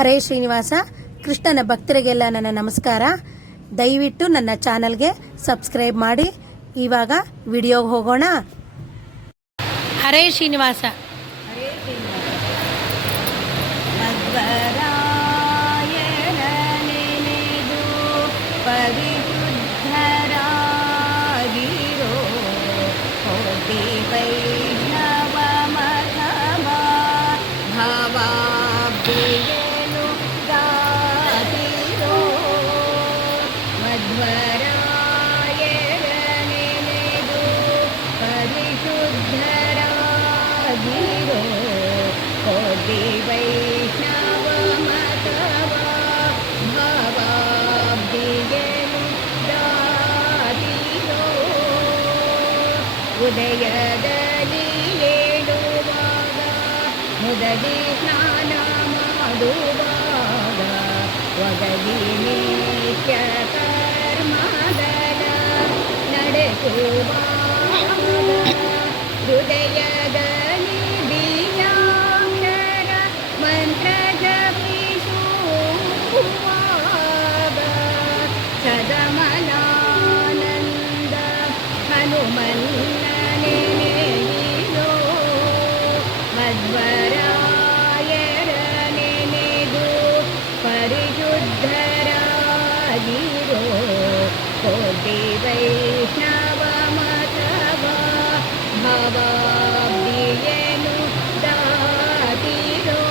ಹರೇ ಶ್ರೀನಿವಾಸ. ಕೃಷ್ಣನ ಭಕ್ತರಿಗೆಲ್ಲ ನನ್ನ ನಮಸ್ಕಾರ. ದಯವಿಟ್ಟು ನನ್ನ ಚಾನಲ್ಗೆ ಸಬ್ಸ್ಕ್ರೈಬ್ ಮಾಡಿ. ಇವಾಗ ವಿಡಿಯೋಗೆ ಹೋಗೋಣ. ಹರೇ ಶ್ರೀನಿವಾಸ. ಹರೇ ಶ್ರೀನಿವಾಸ. ಮಧ್ವರಾಯಣನೆನೆದು ಪರಿಶುದ್ಧರಾಗಿರೋ ಕೋಟಿ ವೈಷ್ಣವ ಮತವ ಭಾವಾಬ್ಧಿಯನು ಗಾತಿರೋ. ಮಧ್ವರಾಯಣನೆನೆದು ಪರಿಶುದ್ಧರಾಗಿರೋ ಕೋಟಿ ವೈಷ್ಣವ ಮತವ ಭಾವಾಬ್ಧಿಯನು ಗಾತಿರೋ. ಉದಯದಲ್ಲಿ ಏಳುವಾಗ ಮುದದಿ ಸ್ನಾನ ಮಾಡುವಾಗ ಒದಗಿ ನಿತ್ಯ ಕರ್ಮಗಳ ನಡೆಸುವಾಗ ಹೃದಯದಲ್ಲಿ ಬೀಜಾಕ್ಷರ ಮಂತ್ರ ಜಪಿಸುವಾಗ ಸದಮನಾನಂದ ಹನುಮನ್ನ ನೆನೆಯಿರೋ. ಮಧ್ವರಾಯಣನೆನೆದು ಪರಿಶುದ್ಧರಾಗಿರೋ ಕೋಟಿ ವೈಷ್ಣವ ಮತವ ಭಾವಾಬ್ಧಿಯನು ದಾತಿರೋ.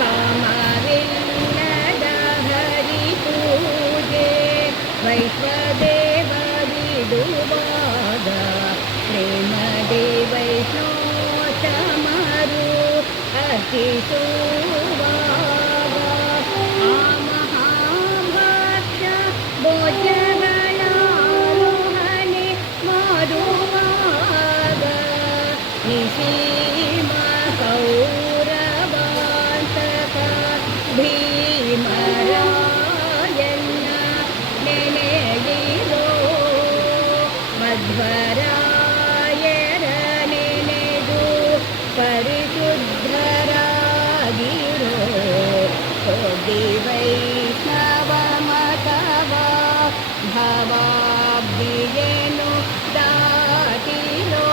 ಕಾಮವಿಲ್ಲದ ಹರಿ ಪೂಜೆ ವೈಶ್ವದೇವ ಬಿಡುವಾಗ ಪ್ರೇಮದೇ ವೈಷ್ಣೋತ್ತಮರು ಅರ್ಪಿಸುವಾಗ ಆ ಮಹಾಭಕ್ತ ಭೋಜಗಳ ಆರೋಹಣೆ ಮಾಡುವಾಗ ನಿಸೀಮ ಕೌರವಾಂತಕ ಭೀಮರಾಯಣ್ಣ ನೆನೆಯಿರೋ. ಮಧ್ವರಾಯಣನೆನೆದು ಪರಿಶುದ್ಧರಾಗಿರೋ ಕೋಟಿ ವೈಷ್ಣವ ಮತವ ಭಾವಾಬ್ಧಿಯನು ದಾಟಿರೋ.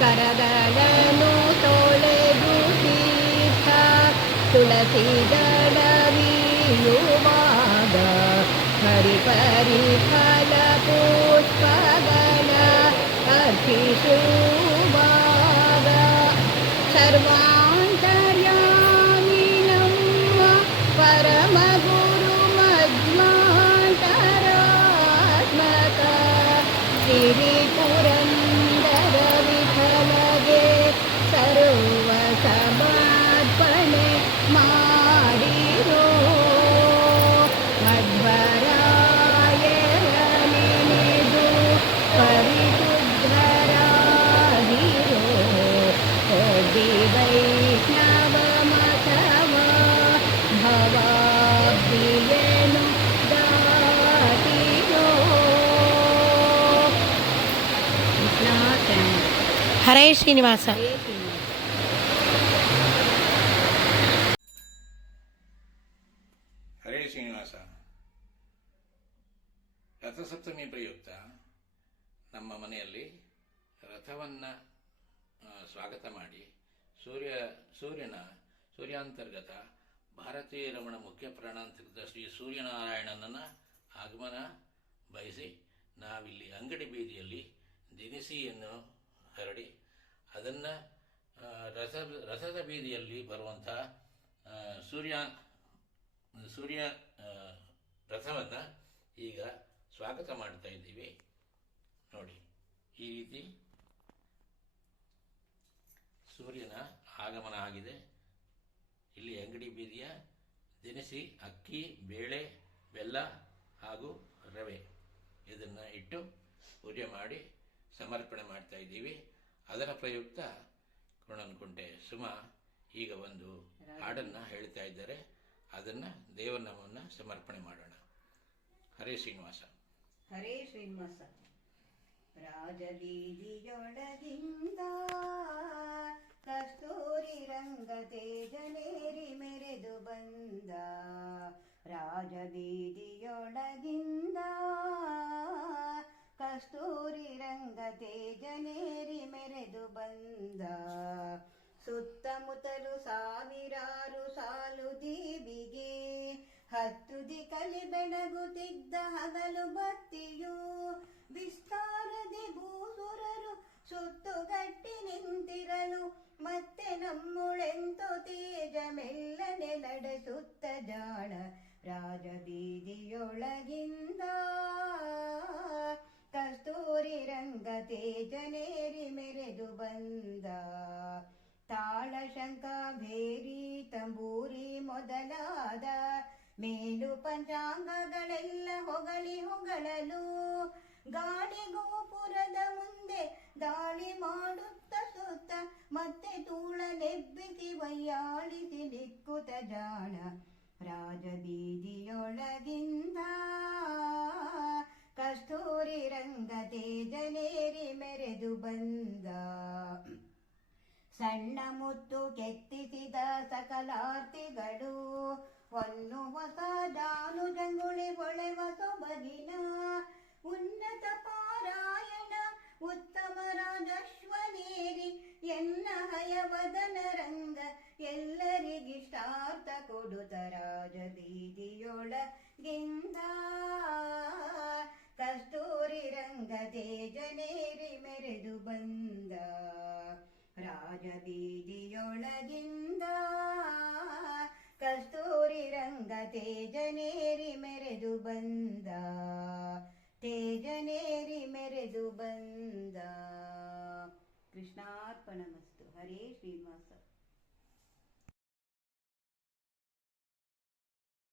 ಕರಗಳನ್ನು ತೊಳೆದು ತೀರ್ಥ ತುಳಸಿ ದಳವಿಯುವಾಗ ಹರಿಪರಿಫಲ ಪುಷ್ಪಗಳ ಅರ್ಪಿಸುವಾಗ ಸರ್ವಾಂತರ್ಯಾಮಿ ನಮ್ಮ ಪರಮ ಗುರು ಮಧ್ವಾಂತರಾತ್ಮಕ ಶ್ರೀ ಪುರಂದರ ವಿಠಲಗೆ ಸರ್ವ ಸಮರ್ಪಣೆ ಮಾಡಿರೋ. ಮಧ್ವರಾಯಣನೆನೆದು ಪರಿಶುದ್ಧರಾಗಿರೋ ಕೋಟಿ ವೈಷ್ಣವ ಮತವ ಭವಾಬ್ಧಿಯನು ದಾಟಿರೋ. ಹರೇ ಶ್ರೀನಿವಾಸ. ಹರೇ ಶ್ರೀನಿವಾಸ. ರಥಸಪ್ತಮಿ ಪ್ರಯುಕ್ತ ನಮ್ಮ ಮನೆಯಲ್ಲಿ ರಥವನ್ನು ಸ್ವಾಗತ ಮಾಡಿ ಸೂರ್ಯಾಂತರ್ಗತ ಭಾರತೀಯ ರಮಣ ಮುಖ್ಯ ಪ್ರಾಣಾಂತರ್ಗತ ಶ್ರೀ ಸೂರ್ಯನಾರಾಯಣನನ್ನ ಆಗಮನ ಬಯಸಿ ನಾವಿಲ್ಲಿ ಅಂಗಡಿ ಬೀದಿಯಲ್ಲಿ ದಿನಸಿಯನ್ನು ಹರಡಿ ಅದನ್ನು ರಥದ ಬೀದಿಯಲ್ಲಿ ಬರುವಂಥ ಸೂರ್ಯ ರಥವನ್ನು ಈಗ ಸ್ವಾಗತ ಮಾಡ್ತಾ ಇದ್ದೀವಿ. ನೋಡಿ, ಈ ರೀತಿ ಸೂರ್ಯನ ಆಗಮನ ಆಗಿದೆ. ಇಲ್ಲಿ ಅಂಗಡಿ ಬೀದಿಯ ದಿನಸಿ ಅಕ್ಕಿ, ಬೇಳೆ, ಬೆಲ್ಲ ಹಾಗೂ ರವೆ ಇದನ್ನು ಇಟ್ಟು ಪೂಜೆ ಮಾಡಿ ಸಮರ್ಪಣೆ ಮಾಡ್ತಾ ಇದ್ದೀವಿ. ಅದರ ಪ್ರಯುಕ್ತ ಕೋಣನಕುಂಟೆ ಸುಮಾ ಈಗ ಒಂದು ಹಾಡನ್ನು ಹೇಳ್ತಾ ಇದ್ದಾರೆ. ಅದನ್ನು ದೇವರ ನಾಮವನ್ನು ಸಮರ್ಪಣೆ ಮಾಡೋಣ. ಹರೇ ಶ್ರೀನಿವಾಸ. ಹರೇ ಶ್ರೀನಿವಾಸ. ರಾಜಬೀದಿಯೊಳಗಿಂದ ಕಸ್ತೂರಿ ರಂಗ ತೇಜನೇರಿ ಮೆರೆದು ಬಂದ ರಾಜಬೀದಿಯೊಳಗಿಂದ ಕಸ್ತೂರಿ ರಂಗ ತೇಜನೇರಿ ಮೆರೆದು ಬಂದ ಸುತ್ತಮುತ್ತಲು ಸಾವಿರಾರು ಸಾಲು ದೀವಿಗೆ ಹತ್ತು ದಿಕ್ಕಲಿ ಬೆಳಗುತ್ತಿದ್ದ ಹಗಲು ಬತ್ತಿಯು ವಿಸ್ತಾರದಿ ಭೂಸುರರು ಸುತ್ತುಗಟ್ಟಿ ನಿಂತಿರಲು ಮತ್ತೆ ನಮ್ಮುಳೆಂತು ತೇಜ ಮೆಲ್ಲನೆ ನಡೆಸುತ್ತ ಜಾಣ ರಾಜಬೀದಿಯೊಳಗಿಂದ ಕಸ್ತೂರಿ ರಂಗ ತೇಜನೇರಿ ಮೆರೆದು ಬಂದ ತಾಳ ಶಂಕ ಭೇರಿ ತಂಬೂರಿ ಮೊದಲಾದ ಮೇಲು ಪಂಚಾಂಗಗಳೆಲ್ಲ ಹೊಗಳಿ ಹೊಗಳಲು ಗಾಳಿ ಗೋಪುರದ ಮುಂದೆ ದಾಳಿ ಮಾಡುತ್ತ ಸುತ್ತ ಮತ್ತೆ ತೂಳ ನೆಬ್ಬಿಸಿ ವಯ್ಯಾಳಿಸಿ ನಿಕ್ಕುತ್ತ ಜಾಣ ರಾಜಬೀದಿಯೊಳಗಿಂದ ಕಸ್ತೂರಿ ರಂಗ ತೇಜನೇರಿ ಮೆರೆದು ಬಂದ ಸಣ್ಣ ಮುತ್ತು ಕೆತ್ತಿಸಿದ ಸಕಲಾರ್ತಿಗಳು ಹೊನ್ನು ಹೊಸ ಜಾನು ಜಂಗುಳಿ ಹೊಳೆವ ಸೊಬಗಿನ ಉನ್ನತ ಪಾರಾಯಣ ಉತ್ತಮ ರಾಜಶ್ವನೇರಿ ಎನ್ನ ಹಯವದನ ರಂಗ ಎಲ್ಲರಿಗಿಷ್ಟಾರ್ಥ ಕೊಡುತ್ತ ರಾಜಬೀದಿಯೊಳಗಿಂದ ಕಸ್ತೂರಿ ರಂಗ ತೇಜನೇರಿ ಮೆರೆದು ಬಂದ ರಾಜಬೀದಿಯೊಳಗಿಂದ ಕಸ್ತೂರಿ ರಂಗ ತೇಜನೇರಿ ಮೆರೆದು ಬಂದ ತೇಜನೇರಿ ಮೆರೆದು ಬಂದ. ಕೃಷ್ಣಾರ್ಪಣಮಸ್ತು. ಹರೇ ಶ್ರೀನಿವಾಸ.